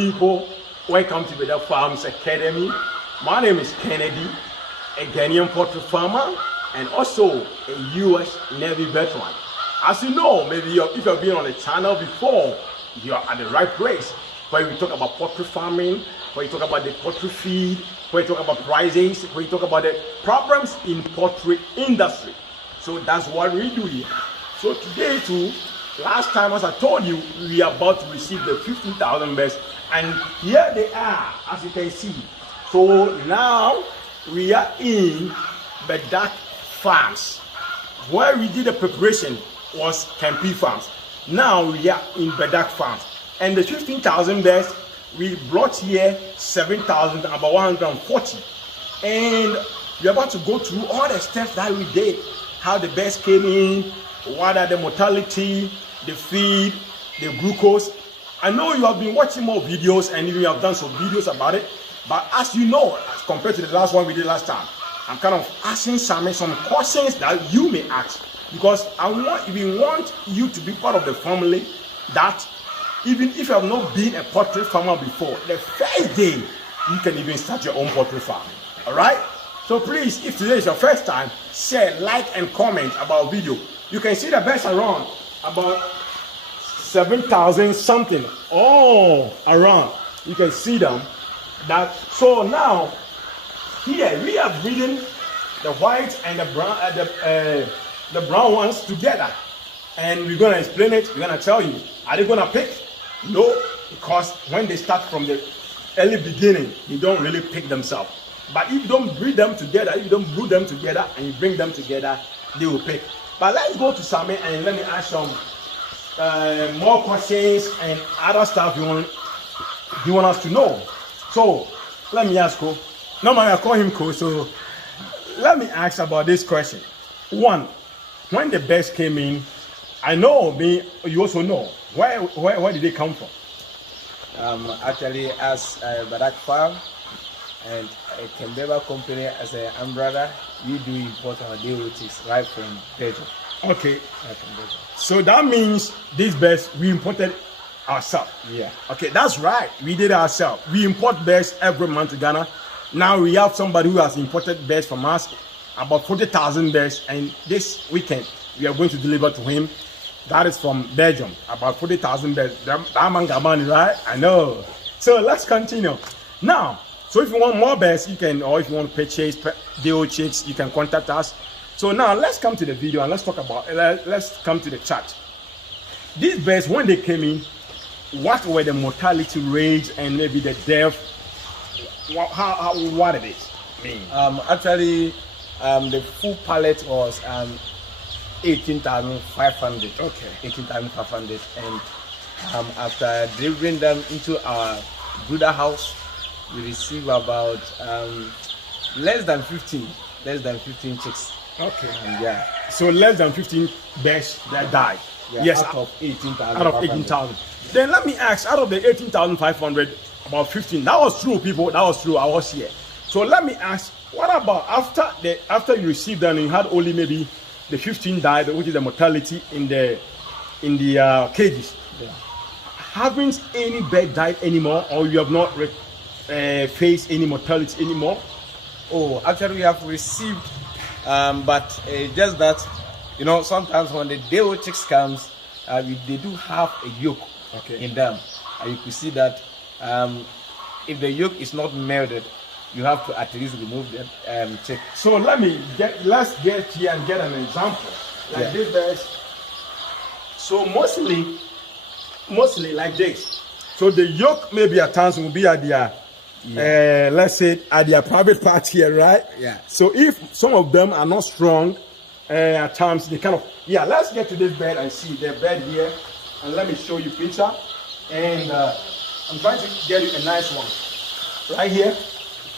People, welcome to Bedak Farms Academy. My name is Kennedy, a Ghanaian poultry farmer and also a U.S. Navy veteran. As you know, maybe if you've been on the channel before, you're at the right place. Where we talk about poultry farming, where we talk about the poultry feed, where we talk about prices, where we talk about the problems in poultry industry. So that's what we do here. So today too, last time as I told you, we are about to receive the 15,000 birds, and here they are, as you can see. So now we are in Bedak Farms. Where we did the preparation was Kempi Farms. Now we are in Bedak Farms. And the 15,000 birds, we brought here 7,000, about 140. And we're about to go through all the steps that we did. How the birds came in, what are the mortality, the feed, the glucose. I know you have been watching more videos and even you have done some videos about it. But as you know, as compared to the last one we did last time, I'm kind of asking some questions that you may ask. Because we want you to be part of the family that even if you have not been a poultry farmer before, the first day you can even start your own poultry farm. All right? So please, if today is your first time, share, like, and comment about video. You can see the birds around about 7,000 something all around. You can see them. So now here we are breeding the white and the brown ones together, and we're gonna explain it. We're gonna tell you, are they gonna pick? No, because when they start from the early beginning, they don't really pick themselves. But if you don't breed them together, if you don't brood them together and you bring them together, they will pick. But let's go to Sammy and let me ask some more questions and other stuff you want us to know. So let me ask you. Normally I call him Co. So let me ask about this question. One, when the birds came in, I know you also know where did they come from? Actually, as a Bedak Farm and a Kembeba company as an umbrella, we do import our derivatives right from Belgium. Okay. Right from Belgium. So that means these birds we imported ourselves. Yeah. Okay, that's right. We did it ourselves. We import birds every month to Ghana. Now we have somebody who has imported birds from us, about 40,000 birds, and this weekend we are going to deliver to him. That is from Belgium, about 40,000 birds. That man got money, right? I know. So let's continue. Now, so if you want more birds, you can, or if you want to purchase DO chicks, you can contact us. So now let's come to the video and let's talk about, let's come to the chat. These birds, when they came in, what were the mortality rates and maybe the death? What it is? Actually, the full pallet was 18,500. Okay. 18,500, and after delivering them into our brooder house, we receive about less than 15 chicks. Okay. And yeah. So less than 15 birds that died. Yeah, Yes. out of 18,000. Out of 18,000. Then let me ask, out of the 18,500, about 15. That was true, people. That was true. I was here. So let me ask, what about after you received them and you had only maybe the 15 died, which is the mortality in the cages? Yeah. Haven't any bird died anymore, or you have not faced any mortality anymore? Oh, actually we have received, but just that, sometimes when the DO chicks comes, they do have a yolk in them. And you can see that if the yolk is not melted, you have to at least remove the chick. So let's get here and get an example. Like this birds. So mostly like this. So the yolk maybe at times will be at their, let's say at their private part here, right? Yeah. So if some of them are not strong, at times they kind of, let's get to this bed and see the bed here. And let me show you picture. And I'm trying to get you a nice one. Right here.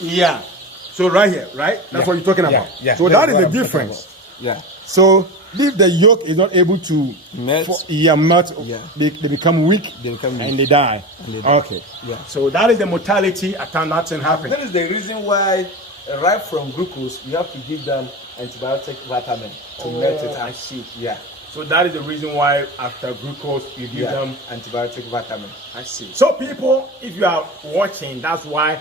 Yeah. So right here, right? That's what you're talking about. Yeah. So that is the difference. Yeah. So if the yolk is not able to melt, they become weak, and they die. Okay. Yeah. So that is the mortality at time that thing happens. That is the reason why right from glucose, you have to give them antibiotic vitamin to melt it. I see. Yeah. So that is the reason why after glucose you give them antibiotic vitamin. I see. So people, if you are watching, that's why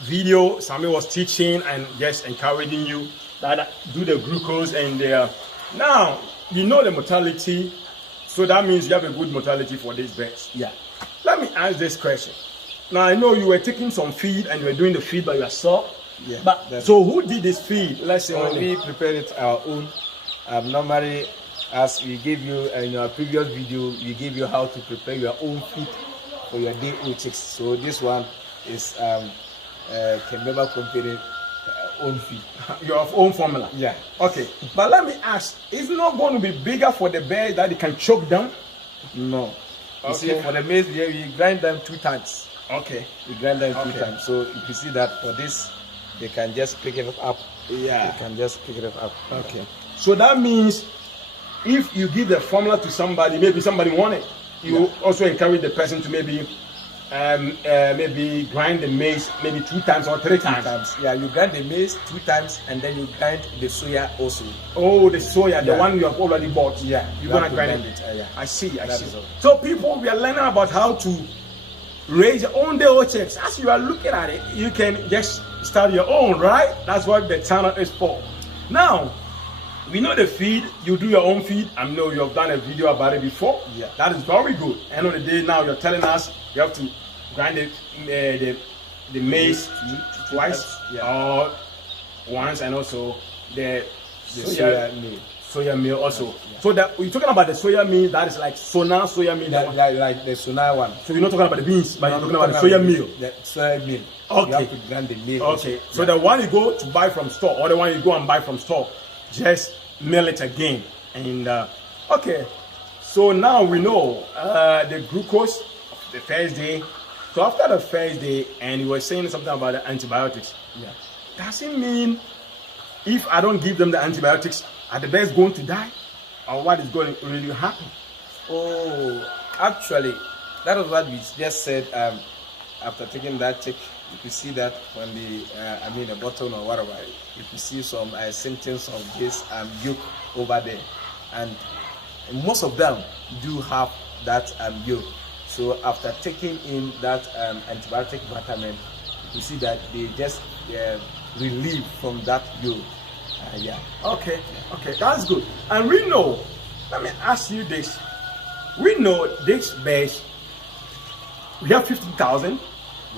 video Sammy was teaching and just encouraging you that do the glucose and now you know the mortality, so that means you have a good mortality for these birds. Yeah. Let me ask this question. Now I know you were taking some feed and you were doing the feed by yourself. Yeah. But so who did this feed? Let's say we prepared it our own. Normally, as we gave you in our previous video, we gave you how to prepare your own feed for your day old chicks. So this one is Kemeba Company own feed. Your own formula. Yeah. Okay. But let me ask, is it not going to be bigger for the birds that they can choke them? No. You see, for the maize, we grind them 2 times. Okay. We grind them 2 times. So you can see that for this, they can just pick it up. Yeah. They can just pick it up. Okay. So that means if you give the formula to somebody, maybe somebody want it, you also encourage the person to maybe grind the maize maybe 2 times or 3 times. Yeah, you grind the maize 2 times and then you grind the soya also. Oh, the soya, the one you have already bought. Yeah, you're gonna grind it. Yeah. I see. So people, we are learning about how to raise your own day chicks. As you are looking at it, you can just start your own, right? That's what the channel is for. Now, we know the feed, you do your own feed. I know you have done a video about it before. Yeah. That is very good. End of the day, now you're telling us you have to grind the maize twice or once, and also the soya meal also. Yeah. So that we're talking about the soya meal, that is like Sona soya meal. Like the Sona one. So you're not talking about the beans, but you're talking about the soya meal. The soya meal. Okay. You have to grind the meal. Okay. So the one you go to buy from store, or the one you go and buy from store, just mill it again. And okay. So now we know the glucose of the first day. So after the first day, and you were saying something about the antibiotics. Yeah. Does it mean if I don't give them the antibiotics, are the birds going to die? Or what is going to really happen? Oh, actually, that is what we just said. After taking that check, you can see that when the bottle or whatever, you can see some symptoms of this yolk over there, and most of them do have that yolk. So after taking in that antibiotic vitamin, you see that they just relieve from that yolk. Yeah. Okay, that's good. And we know, let me ask you this. We know this base, we have 15,000,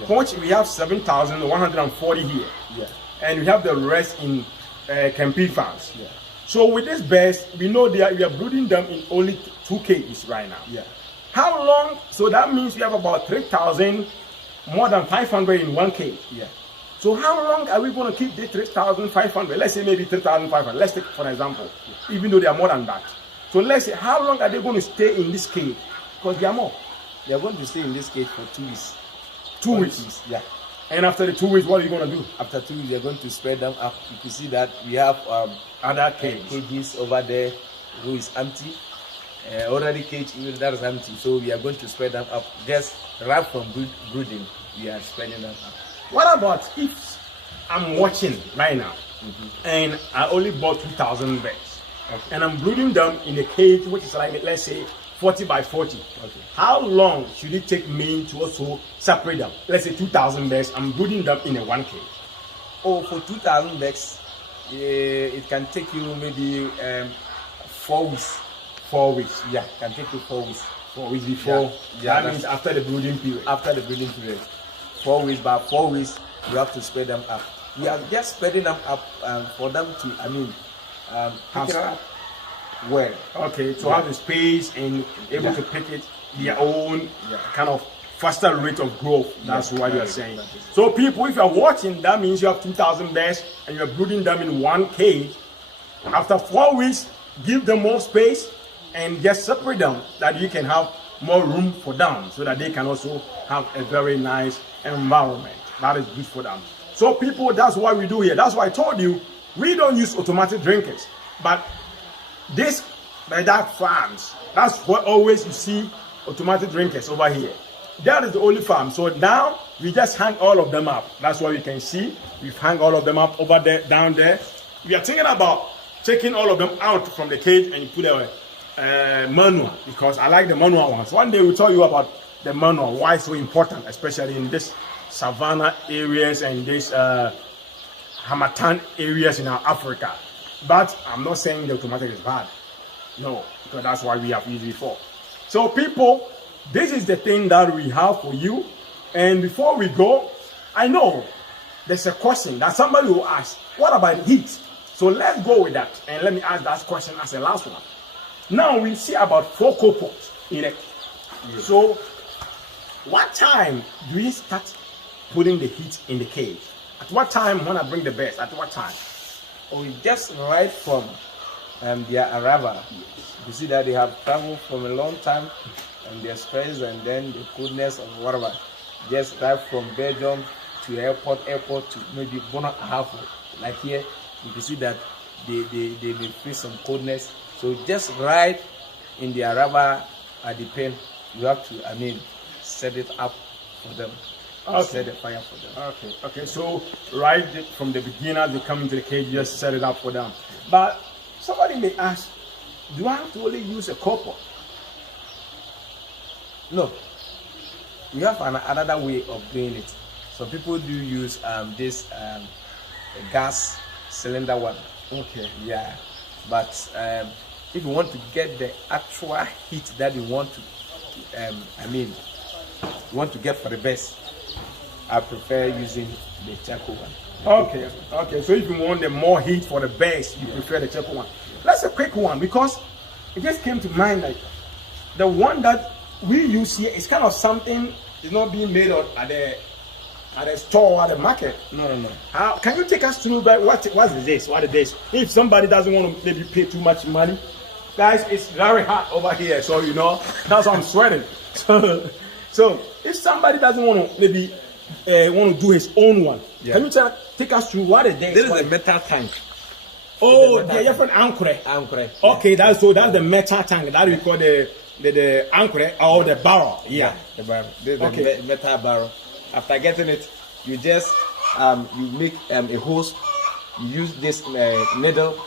which we have 7,140 here. Yeah. And we have the rest in Kempe farms. Yeah. So with this base, we know we are brooding them in only 2 cages right now. Yeah. How long? So that means we have about 3,000, more than 500 in 1 cage. Yeah. So how long are we going to keep the 3,500? Let's say maybe 3,500. Let's take for example, even though they are more than that. So let's say, how long are they going to stay in this cage? Because they are more. They are going to stay in this cage for 2 weeks. 2 weeks? Yeah. And after the 2 weeks, what are you going to do? After 2 weeks, they are going to spread them up. You can see that we have other cages over there who is empty. Already cage that is empty. So we are going to spread them up. Just right from brooding, we are spreading them up. What about if I'm watching right now and I only bought 2,000 birds and I'm brooding them in a cage which is like, let's say 40 by 40. Okay. How long should it take me to also separate them? Let's say 2,000 birds, I'm brooding them in a 1 cage. Oh, for 2,000 birds, it can take you maybe 4 weeks. 4 weeks. Yeah, it can take you 4 weeks. 4 weeks before. Yeah, that means after the brooding period. After the breeding period. 4 weeks, but 4 weeks you have to spread them up. We are just spreading them up for them to, pick it up well. Okay, to have the space and able to pick it their own kind of faster rate of growth. That's what you are saying. So people, if you are watching, that means you have 2,000 birds and you are brooding them in 1 cage. After 4 weeks, give them more space and just separate them that you can have more room for them so that they can also have a very nice environment that is good for them. So people, that's what we do here. That's why I told you we don't use automatic drinkers, but this Bedak farms, that's what always you see automatic drinkers over here. That is the only farm. So now we just hang all of them up. That's what you can see. We've hung all of them up over there, down there. We are thinking about taking all of them out from the cage and you put a manual, because I like the manual ones. One day we'll tell you about the manual, why it's so important, especially in this savannah areas and this Hamatan areas in our Africa. But I'm not saying the automatic is bad. No, because that's why we have used it before. So people, this is the thing that we have for you. And before we go, I know there's a question that somebody will ask, what about heat? So let's go with that. And let me ask that question as the last one. Now we see about 4 cohorts in it. Yes. So what time do we start putting the heat in the cage? At what time when I bring the birds? At what time? Oh, just right from their arrival. Yes. You see that they have traveled from a long time and their stress and then the coolness or whatever. Just right from Belgium to airport to maybe 1.5. Like here, you can see that they may feel some coldness. So just right in the arrival at the pen, you have to, set it up for them. Okay. Set the fire for them. Okay. So right from the beginner, they come into the cage, you just set it up for them. But somebody may ask, do I have to only use a copper? No. We have another way of doing it. So people do use this gas cylinder one. Okay. Yeah. But if you want to get the actual heat that you want to, you want to get for the best, I prefer using the charcoal one. Okay. So if you want the more heat for the best, you prefer the charcoal one. That's a quick one, because it just came to mind, like the one that we use here is kind of something is not being made at the store or at the market. No. How can you take us through what is this? What is this? If somebody doesn't want to maybe pay too much money, guys, it's very hot over here, so that's why I'm sweating. So if somebody doesn't want to maybe want to do his own one, can you take us through what is this? This is a metal tank. Oh, the different anchor. Okay, that's the metal tank that we call the anchor or the barrel. Yeah, the barrel. This is the metal barrel. After getting it, you just you make a hose. You use this needle,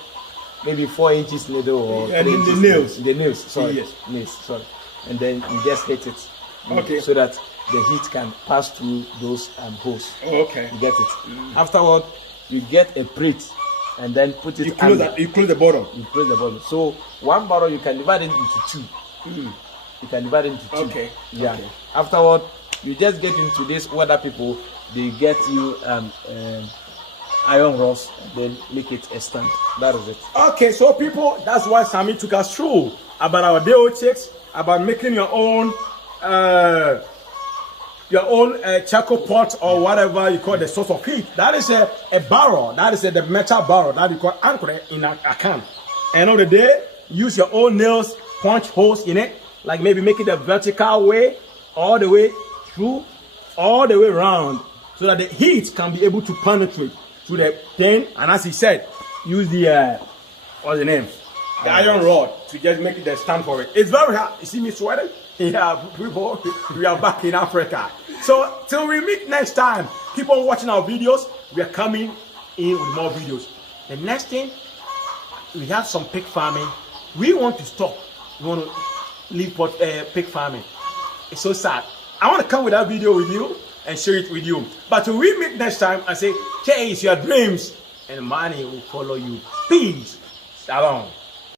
maybe 4 inches needle or 3 inches. The nails. Sorry, nails. Sorry, and then you just hit it. Okay. So that the heat can pass through those holes. Okay. You get it. Afterward, you get a plate and then put it. You close the bottom. You close the bottom. So one barrel you can divide it into 2. You can divide it into 2. Okay. Yeah. Okay. Afterward, you just get into this. Other people, they get you iron rods and then make it a stand. That is it. Okay, so people, that's why Sammy took us through about our day checks, about making your own charcoal pot or whatever you call the source of heat. That is a barrel. That is the metal barrel that you call anchor in a can. End of the day, use your own nails, punch holes in it, like maybe make it a vertical way, all the way through, all the way around, so that the heat can be able to penetrate through the thing. And as he said, use the what's the name? The iron rod to just make it the stand for it. It's very hard. You see me sweating? Yeah, people, we are back in Africa. So till we meet next time, keep on watching our videos. We are coming in with more videos. The next thing, we have some pig farming. We want to stop. We want to leave pig farming. It's so sad. I want to come with that video with you and share it with you. But till we meet next time, I say, chase your dreams and money will follow you. Peace. Shalom.